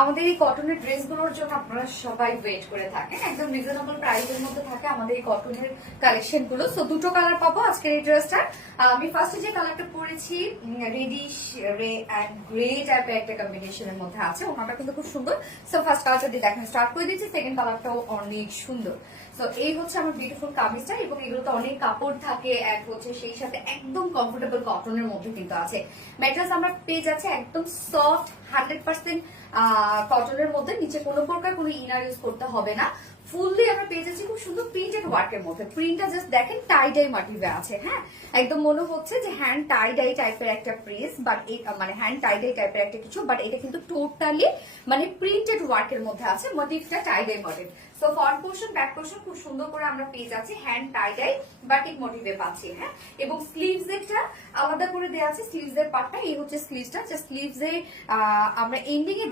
আমাদের এই কটনের ড্রেসগুলোর জন্য আপনারা সবাই ওয়েট করে থাকেন, একদম রিজনেবল প্রাইসের মধ্যে থাকে আমাদের এই কটনের কালেকশন গুলো। সো দুটো কালার পাবো আজকের এই ড্রেসটা। আমি ফার্স্টে যে কালারটা পরেছি রেডিশ রে অ্যান্ড গ্রে টাইপের একটা কম্বিনেশনের মধ্যে আছে, ওনাটা কিন্তু খুব সুন্দর। সো ফার্স্ট কালারটা দিয়ে দেখেন স্টার্ট করে দিচ্ছি, সেকেন্ড কালারটাও অনেক সুন্দর। সো এই হচ্ছে আমার বিউটিফুল কামিজটা, এবং এগুলোতে অনেক কাপড় থাকে এক হচ্ছে, সেই সাথে একদম কমফোর্টেবল কটনের মধ্যে কিন্তু আছে। ম্যাটেরিয়ালস আমরা পেয়ে যাচ্ছে একদম সফট 100% কটনের মধ্যে, নিচে কোনো প্রকার কোনো ইনার ইউজ করতে হবে না। ফুললি আমরা পেয়ে যাচ্ছি খুব সুন্দর প্রিন্টেড ওয়ার্কের মধ্যে। প্রিন্টটা জাস্ট দেখেন টাই ডাই মোটিভে আছে, হ্যাঁ একদম মনে হচ্ছে যে হ্যান্ড টাই ডাই টাইপের একটা প্রেস, বাট মানে হ্যান্ড টাই ডাই টাইপের একটা কিছু, বাট এটা কিন্তু টোটালি মানে প্রিন্টেড ওয়ার্কের মধ্যে আছে, মোটিভটা tie dye motif. So front portion back portion খুব সুন্দর করে আমরা পেয়ে যাচ্ছি হ্যান্ড টাই ডাই বাটিক মোটিভে পাচ্ছি, হ্যাঁ। এবং স্লিভস এরটা আলাদা করে দেওয়া আছে, স্লিভস এর পার্টটা এই হচ্ছে স্লিভসটা, যে স্লিভস এ আমরা এন্ডিং এ